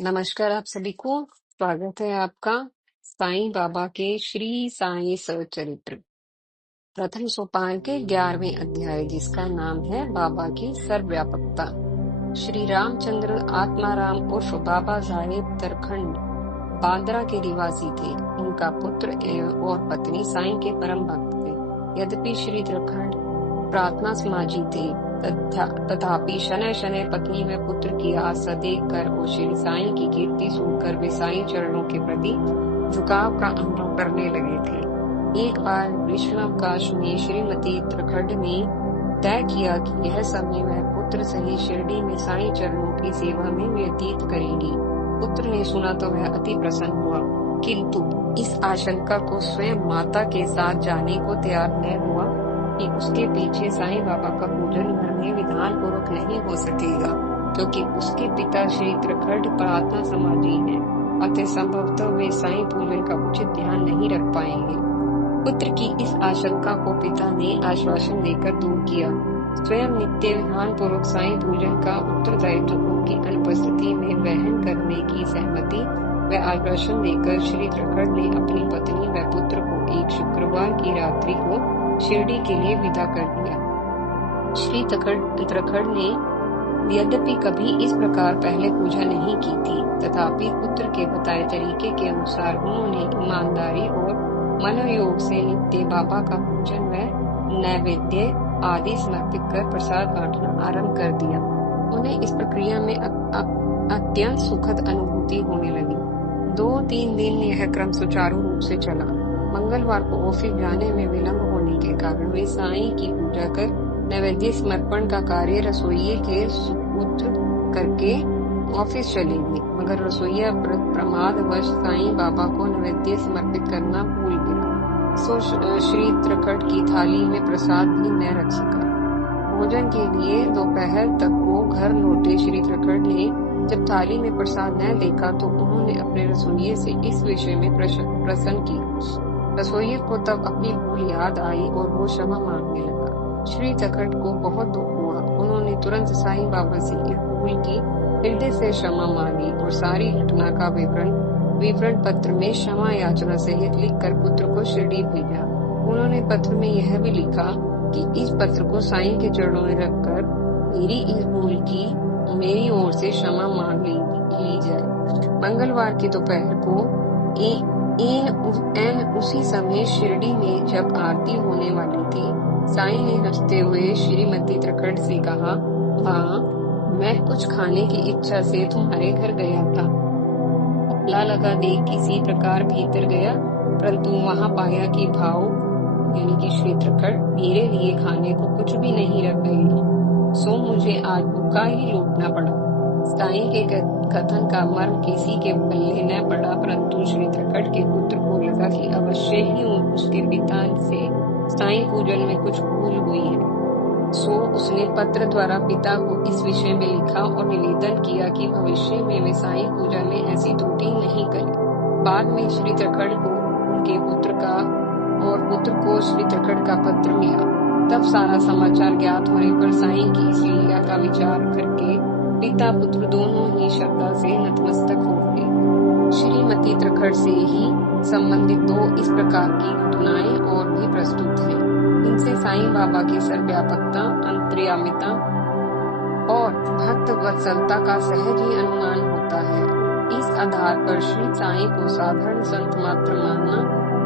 नमस्कार आप सभी को। स्वागत है आपका साईं बाबा के श्री साईं सचरित्र प्रथम सोपान के 11वें अध्याय, जिसका नाम है बाबा की सर्वव्यापकता। श्री रामचंद्र आत्माराम उर्फ बाबा साहेब तरखंड बांद्रा के निवासी थे। उनका पुत्र एवं और पत्नी साईं के परम भक्त थे। यद्यपि श्री तरखंड प्रार्थना समाजी थे, तथापि शनैः शनैः पत्नी व पुत्र की आशा देख कर और श्री साईं की कीर्ति सुनकर वे साईं चरणों के प्रति झुकाव का अनुभव करने लगे थे। एक बार ग्रीष्मावकाश में श्रीमती तरखंड ने तय किया कि यह समय वह पुत्र सहित शिरडी में साईं चरणों की सेवा में व्यतीत करेंगी। पुत्र ने सुना तो वह अति प्रसन्न हुआ, किंतु इस आशंका को स्वयं माता के साथ जाने को तैयार न हुआ कि उसके पीछे साईं बाबा का पूजन घर में विधान पूर्वक नहीं हो सकेगा, क्योंकि उसके पिता श्री तरखंड प्रार्थना समाजी हैं। अतः संभवतः वे साईं पूजन का उचित ध्यान नहीं रख पाएंगे। पुत्र की इस आशंका को पिता ने आश्वासन देकर दूर किया। स्वयं नित्य विधान पूर्वक साईं पूजन का उत्तरदायित्व उनकी अनुपस्थिति में वहन करने की सहमति व आश्वासन देकर श्री तरखंड ने अपनी पत्नी व पुत्र को एक शुक्रवार की रात्रि को शिरडी के लिए विदा कर दिया। श्री तरखंड ने यद्यपि कभी इस प्रकार पहले पूजा नहीं की थी, तथापि पुत्र के बताए तरीके के अनुसार उन्होंने ईमानदारी और मनोयोग से नित्य बाबा का पूजन व नैवेद्य आदि समर्पित कर प्रसाद बांटना आरंभ कर दिया। उन्हें इस प्रक्रिया में अत्यंत सुखद अनुभूति होने लगी। 2-3 दिन यह क्रम सुचारू रूप से चला। मंगलवार को ऑफिस जाने में विलंब होने के कारण वे साईं की पूजा कर नैवेद्य समर्पण का कार्य रसोइये के सुपुत्र करके ऑफिस चले गए, मगर रसोइया प्रमादवश साईं बाबा को नैवेद्य समर्पित करना भूल गया। सो श्री तरखंड की थाली में प्रसाद भी न रख सका। भोजन के लिए दोपहर तक को घर लौटे श्री तरखंड ने जब थाली में प्रसाद न देखा तो उन्होंने अपने रसोइये से इस विषय में प्रश्न किया। रसोइये को तब अपनी भूल याद आई और वो क्षमा मांगने लगा। श्री तरखंड को बहुत दुख हुआ। उन्होंने तुरंत साईं बाबा से इस भूल की हृदय से क्षमा मांगी और सारी घटना का विवरण पत्र में क्षमा याचना सहित लिखकर पुत्र को शिरडी भेजा। उन्होंने पत्र में यह भी लिखा कि इस पत्र को साईं के चरणों में रखकर मेरी इस भूल की मेरी ओर से क्षमा मांग ली जाए। मंगलवार की दोपहर को उसी समय शिरडी में जब आरती होने वाली थी, साईं ने हंसते हुए श्रीमती तरखंड से कहा, माँ, मैं कुछ खाने की इच्छा से तुम्हारे घर गया था। ताला लगा देख किसी प्रकार भीतर गया, परंतु वहां पाया कि भाव यानी कि श्री तरखंड मेरे लिए खाने को कुछ भी नहीं रख गए हैं। सो मुझे आज भूखा ही लौटना पड़ा। साईं के कथन का मर्म किसी के पल्ले न पड़ा, परंतु श्री तरखंड के पुत्र को लगा कि अवश्य ही उसके पिता से साईं पूजन में कुछ भूल हुई है। सो उसने पत्र द्वारा पिता को इस विषय में लिखा और निवेदन किया कि भविष्य में वे साईं पूजन में ऐसी त्रुटि नहीं करें। बाद में श्री तरखंड को उनके पुत्र को श्री तरखंड का पत्र मिला। तब सारा समाचार ज्ञात होने पर साईं की इस लीला का विचार करके पिता पुत्र दोनों ही श्रद्धा से नतमस्तक हो गए। श्रीमती तरखंड से ही संबंधित 2 इस प्रकार की घटनाएं और भी प्रस्तुत हैं। इनसे साईं बाबा की सर्वव्यापकता, अंतर्यामिता और भक्त वत्सलता का सहज ही अनुमान होता है। इस आधार पर श्री साईं को साधारण संत मात्र मानना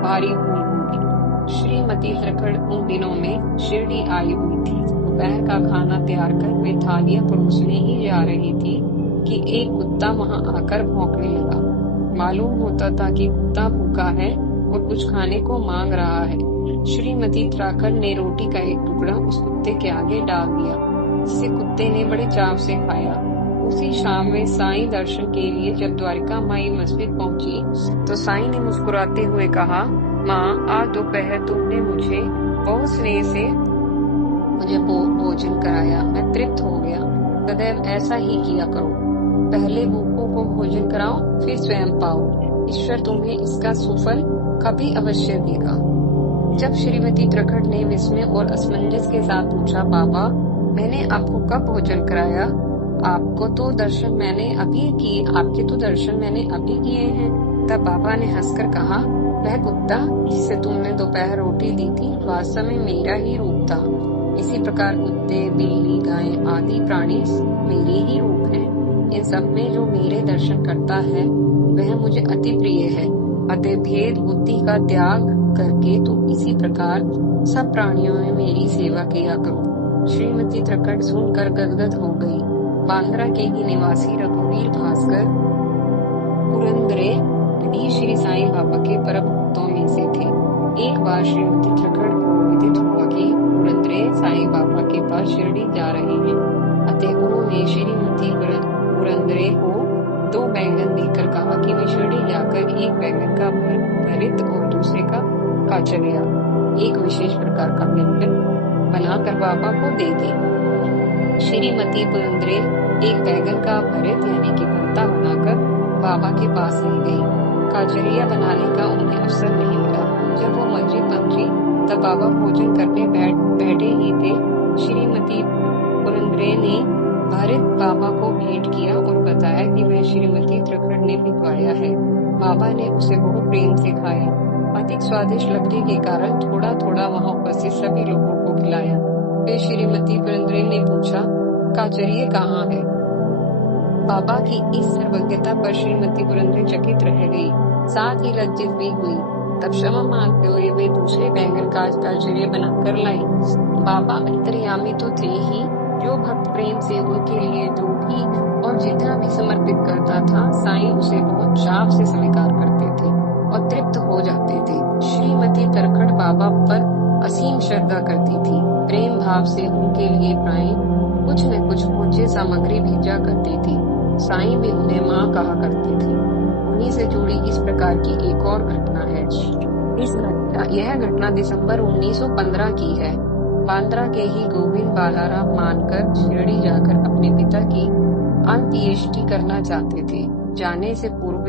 भारी भूल होगी। श्रीमती तरखंड उन दिनों में शिरडी आई हुई थी। दोपहर का खाना तैयार कर वे थालियां परोसने ही जा रही थी कि एक कुत्ता वहां आकर भौंकने लगा। मालूम होता था कि कुत्ता भूखा है और कुछ खाने को मांग रहा है। श्रीमती तरखंड ने रोटी का एक टुकड़ा उस कुत्ते के आगे डाल दिया, जिसे कुत्ते ने बड़े चाव से खाया। उसी शाम में साईं दर्शन के लिए जब द्वारिका माई मस्जिद पहुंची तो साईं ने मुस्कुराते हुए कहा, माँ, आज दोपहर तुमने मुझे बहुत स्नेह से मुझे भोजन कराया, मैं तृप्त हो गया। सदैव ऐसा ही किया करो, पहले भूखों को भोजन कराओ, फिर स्वयं पाओ। ईश्वर तुम्हें इसका सुफल कभी अवश्य देगा। जब श्रीमती तरखंड ने विस्मय और असमंजस के साथ पूछा, बाबा, मैंने आपको कब भोजन कराया? आपके तो दर्शन मैंने अभी किए हैं। तब बाबा ने हंसकर कहा, वह कुत्ता जिसे तुमने दोपहर रोटी दी थी वास्तव में मेरा ही रूप था। इसी प्रकार कुत्ते, बिल्ली, गाय आदि प्राणी मेरे ही रूप हैं। इन सब में जो मेरे दर्शन करता है वह मुझे अति प्रिय है। अतः भेद बुद्धि का त्याग करके तुम इसी प्रकार सब प्राणियों में मेरी सेवा किया करो। श्रीमती त्रकड़ सुनकर गदगद हो गई। बांद्रा के ही निवासी रघुवीर भास्कर पुरंदरे भी श्री साईं बाबा के परम भक्तों में से थे। एक बार श्रीमती त्रकड़ को विदित हुआ कि पुरंदरे साईं बाबा के पास शिरडी जा रहे हैं। अतः उन्होंने श्रीमती पुरंदरे को 2 बैंगन देकर कहा कि वे शिरडी जाकर एक बैंगन का भरित और दूसरे का काचरिया, एक विशेष प्रकार का व्यंजन बनाकर बाबा को दे दी। श्रीमती पुरंदरे एक बैंगन का भरित यानी कि भरता बनाकर बाबा के पास ले गई। काचरिया बनाने का उन्हें अवसर नहीं मिला। जब वो मस्जिद पहुंची तब बाबा भोजन करने बैठे ही थे। श्रीमती पुरंदरे ने भरित बाबा को भेंट किया और बताया कि वह श्रीमती त्रकड़ ने भिजवाया है। बाबा ने उसे बहुत प्रेम से खाया। अधिक स्वादिष्ट लगने के कारण थोड़ा थोड़ा वहां उपस्थित सभी लोगों को खिलाया। फिर श्रीमती पुरंदरे ने पूछा, काचरिया कहाँ है? बाबा की इस सर्वज्ञता पर श्रीमती पुरंदरे चकित रह गई, साथ ही लज्जित भी हुई। तब क्षमा मांगते हुए वे दूसरे बैंगन का काचरिया बनाकर लाई। बाबा अंतर्यामी तो थे ही, जो भक्त प्रेम से उनके लिए जो भी और जितना भी समर्पित करता था, साईं उसे बहुत चाव से स्वीकार करते थे और तृप्त हो जाते थे। श्रीमती त्रकड़ बाबा पर असीम श्रद्धा करती थी। प्रेम भाव से उनके लिए प्राय कुछ न कुछ पूज्य सामग्री भेजा करती थी। साईं भी उन्हें माँ कहा करते थे। उन्हीं से जुड़ी इस प्रकार की एक और घटना है। यह घटना दिसंबर 1915 की है। बांद्रा के ही गोविंद बालाराम मानकर शिरडी जाकर अपने पिता की अंत्येष्टि करना चाहते थे। जाने से पूर्व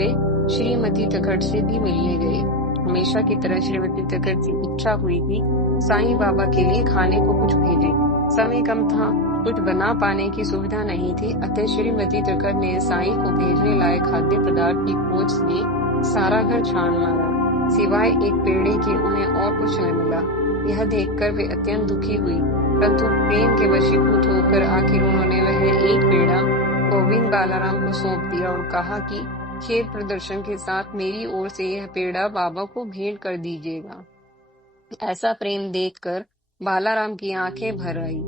श्रीमती त्रकड़ से भी मिलने गए। हमेशा की तरह श्रीमती त्रकड़ की इच्छा हुई कि साईं बाबा के लिए खाने को कुछ भेजे। समय कम था, कुछ बना पाने की सुविधा नहीं थी। अतः श्रीमती त्रकड़ ने साईं को भेजने लायक खाद्य पदार्थ की खोज में सारा घर छान मारा, सिवाय एक पेड़े के उन्हें और कुछ न मिला। यह देखकर वे अत्यंत दुखी हुई, परंतु प्रेम के वशीभूत होकर आखिर उन्होंने वह एक पेड़ा गोविंद बालाराम को सौंप दिया और कहा कि खेत प्रदर्शन के साथ मेरी ओर से यह पेड़ा बाबा को भेंट कर दीजिएगा। ऐसा प्रेम देखकर बालाराम की आंखें भर आई।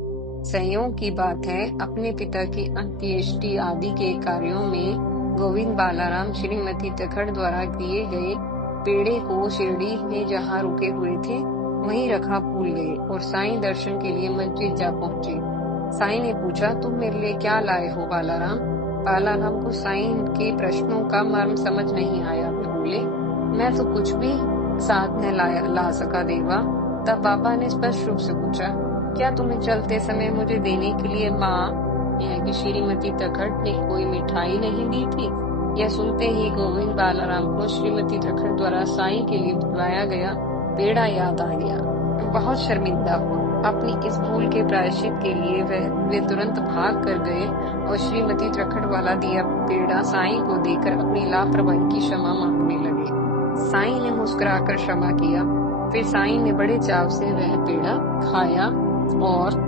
संयोग की बात है, अपने पिता की अंत्येष्टि आदि के कार्यों में गोविंद बालाराम श्रीमती त्रकड़ द्वारा दिए गए पेड़े को शिरडी में जहाँ रुके हुए थे वहीं रखा भूल गए और साईं दर्शन के लिए मस्जिद जा पहुंचे। साईं ने पूछा, तुम मेरे लिए क्या लाए हो बालाराम? बालाराम को साईं के प्रश्नों का मर्म समझ नहीं आया। वे बोले, मैं तो कुछ भी साथ न ला सका देवा। तब बाबा ने स्पष्ट रूप से पूछा, क्या तुम्हें चलते समय मुझे देने के लिए माँ यानी कि श्रीमती त्रकड़ ने कोई मिठाई नहीं दी थी? यह सुनते ही गोविंद बालाराम को श्रीमती त्रकड़ द्वारा साईं के लिए भिजवाया गया पेड़ा याद आ गया। बहुत शर्मिंदा हुआ। अपनी इस भूल के प्रायश्चित के लिए वे तुरंत भाग कर गए और श्रीमती त्रकड़ वाला दिया पेड़ा साईं को देकर अपनी लापरवाही की क्षमा मांगने लगे। साईं ने मुस्कुराकर क्षमा किया। फिर साईं ने बड़े चाव से वह पेड़ा खाया और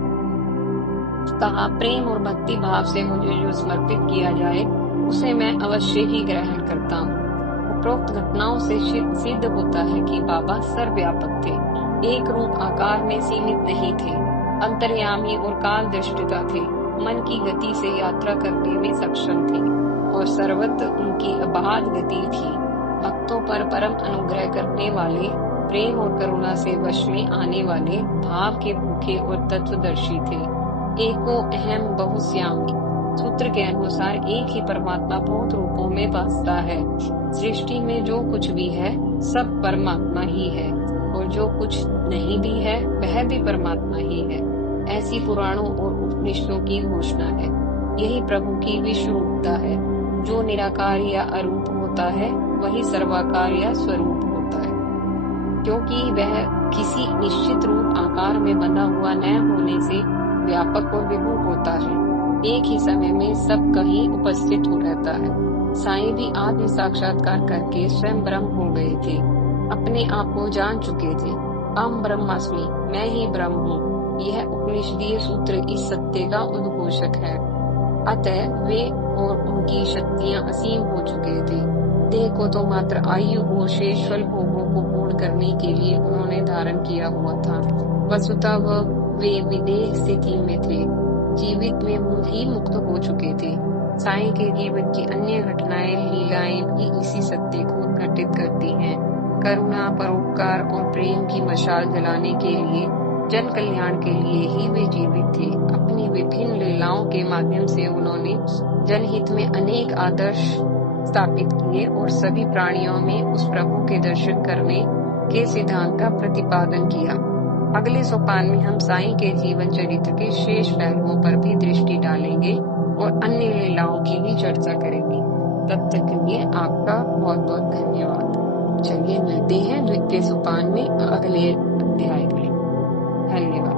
कहा, प्रेम और भक्ति भाव से मुझे जो समर्पित किया जाए उसे मैं अवश्य ही ग्रहण करता हूँ। उपरोक्त घटनाओं से सिद्ध होता है कि बाबा सर्वव्यापक थे, एक रूप आकार में सीमित नहीं थे, अंतर्यामी और काल दृष्टिता थे, मन की गति से यात्रा करने में सक्षम थे और सर्वत्र उनकी अबाध गति थी। भक्तों पर परम अनुग्रह करने वाले, प्रेम और करुणा से वश में आने वाले, भाव के भूखे और तत्वदर्शी थे। एको अहम बहुश्यामी सूत्र के अनुसार एक ही परमात्मा बहुत रूपों में बसता है। सृष्टि में जो कुछ भी है सब परमात्मा ही है और जो कुछ नहीं भी है वह भी परमात्मा ही है। ऐसी पुराणों और उपनिषदों की घोषणा है। यही प्रभु की विश्व रूपता है। जो निराकार या अरूप होता है वही सर्वाकार या स्वरूप होता है, क्योंकि वह किसी निश्चित रूप आकार में बंधा हुआ न होने से व्यापक और विभू होता है। एक ही समय में सब कहीं उपस्थित हो रहता है। साईं भी आत्म साक्षात्कार करके स्वयं ब्रह्म हो गए थे, अपने आप को जान चुके थे। अहम ब्रह्मास्मि, मैं ही ब्रह्म हूँ, यह उपनिषदीय सूत्र इस सत्य का उद्घोषक है। अतः वे और उनकी शक्तियां असीम हो चुके थे। देह को तो मात्र आयु और शेष फल भोगों को पूर्ण करने के लिए उन्होंने धारण किया हुआ था। वस्तुतः वे विदेह स्थिति में थे, जीवित में ही मुक्त हो चुके थे। साईं के जीवन की अन्य घटनाएं, लीलाएं भी इसी सत्य को उद्घाटित करती हैं। करुणा, परोपकार और प्रेम की मशाल जलाने के लिए, जन कल्याण के लिए ही वे जीवित थे। अपनी विभिन्न लीलाओं के माध्यम से उन्होंने जनहित में अनेक आदर्श स्थापित किए और सभी प्राणियों में उस प्रभु के दर्शन करने के सिद्धांत का प्रतिपादन किया। अगले सोपान में हम साईं के जीवन चरित्र के शेष पहलुओं पर भी दृष्टि डालेंगे और अन्य लीलाओं की भी चर्चा करेंगे। तब तक के लिए आपका बहुत बहुत धन्यवाद। चलिए मिलते हैं द्वितीय सोपान में अगले अध्याय में। धन्यवाद।